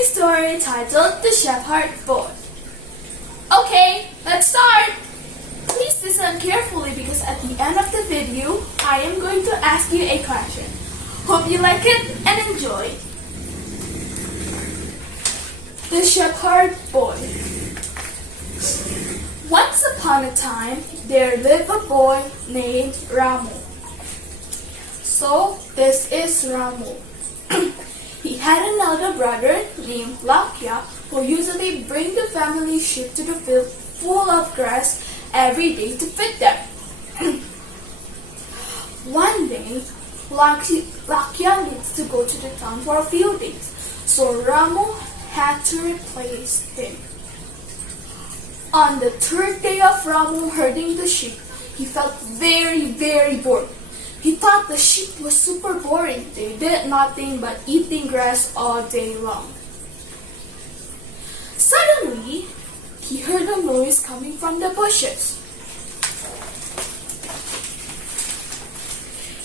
a story titled The Shepherd Boy. Okay, let's start! Please listen carefully because at the end of the video, I am going to ask you a question. Hope you like it and enjoy. The Shepherd Boy. Once upon a time, there lived a boy named Ramu. So, this is Ramu. He had an elder brother named Lakya who usually bring the family sheep to the field full of grass every day to feed them. One day, Lakya needs to go to the town for a few days, so Ramu had to replace him. On the third day of Ramu herding the sheep, he felt very bored. He thought the sheep was super boring. They did nothing but eating grass all day long. Suddenly, he heard a noise coming from the bushes.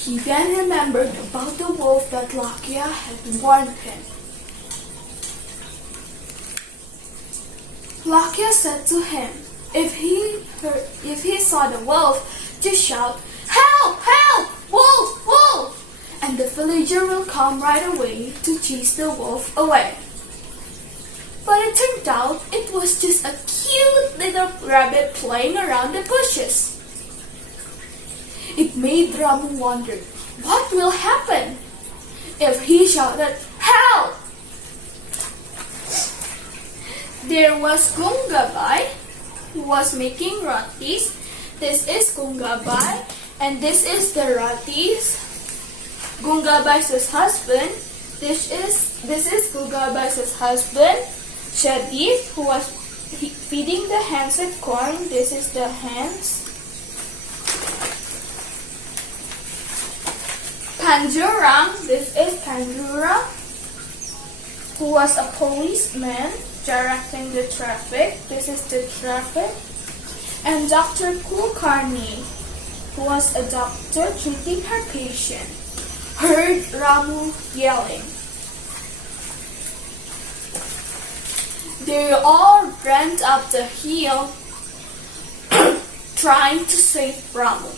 He then remembered about the wolf that Lakya had warned him. Lakya said to him, if he saw the wolf, just shout, "Help! Help! Wolf! Wolf!" and the villager will come right away to chase the wolf away. But it turned out it was just a cute little rabbit playing around the bushes. It made Ramu wonder, what will happen if he shouted, "Help!" There was Gungabai, who was making rotis. This is Gungabai, and this is the rotis. Gungabai's husband. This is Gungabai's husband, Shadif, who was feeding the hens with corn. This is the hens. Panjurang. This is Panjurang, who was a policeman directing the traffic. This is the traffic. And Dr. Kulkarni, who was a doctor treating her patient, heard Ramu yelling. They all ran up the hill trying to save Ramu.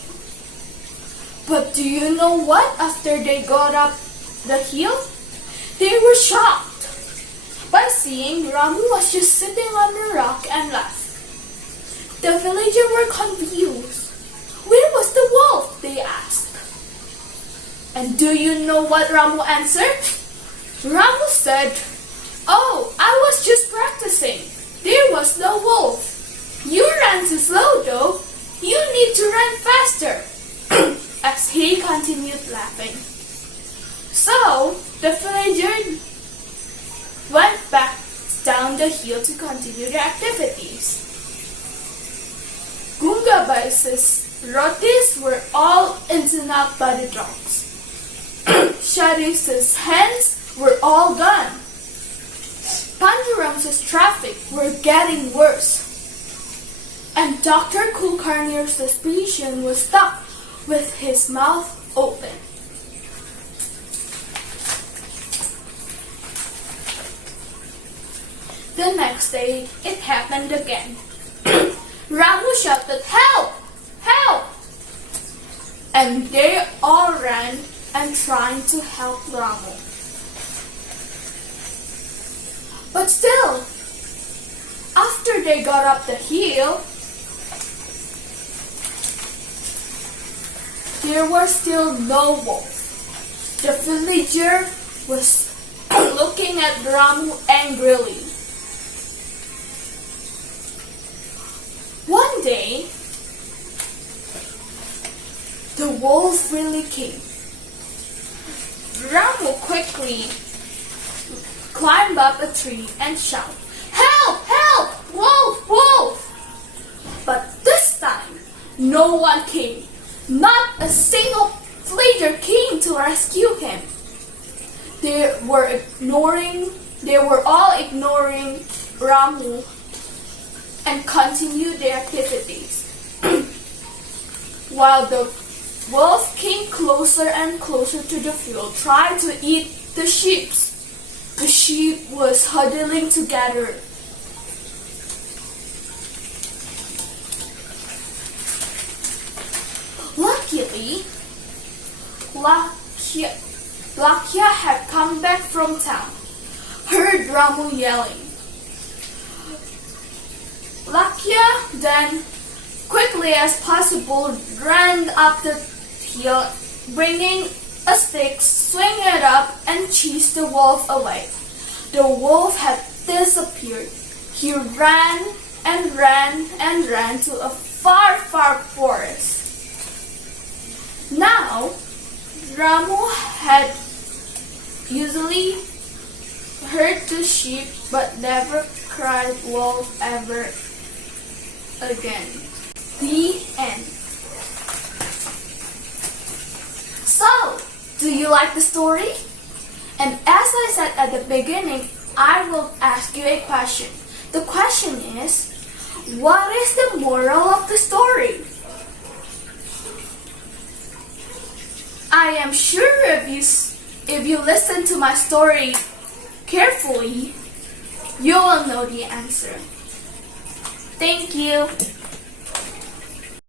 But do you know what? After they got up the hill, they were shocked by seeing Ramu was just sitting on a rock and laughed. The villagers were confused. Where was the wolf? They asked. And do you know what Ramu answered? Ramu said, "Oh, I was just practicing. There was no wolf. You ran too slow though. You need to run faster." As he continued laughing. So, the villager went back down the hill to continue their activities. Gungabai's rotis were all eaten up by the dogs. Shadif's hens were all gone. Panjurang's traffic were getting worse. And Dr. Kulkarni's suspicion was stuck with his mouth open. The next day, it happened again. Ramu shouted, "Help! Help!" And they all ran and tried to help Ramu. But still, after they got up the hill, there was still no wolf. The villager was looking at Ramu angrily. One day, the wolf really came. Ramu quickly climbed up a tree and shouted, "Help! Help! Wolf! Wolf!" But this time, no one came. Not a single villager came to rescue him. They were all ignoring Ramu and continued their activities. While the wolf came closer and closer to the field, trying to eat the sheep. the sheep was huddling together. Luckily, Lakya had come back from town, heard Ramu yelling. Lakya then, quickly as possible, ran up the hill, bringing a stick, swing it up, and chased the wolf away. The wolf had disappeared. He ran and ran and ran to a far, far forest. Now, Ramu had usually heard the sheep but never cried wolf ever again. The end. So, do you like the story? And as I said at the beginning, I will ask you a question. The question is, what is the moral of the story? I am sure if you listen to my story carefully, you will know the answer. Thank you.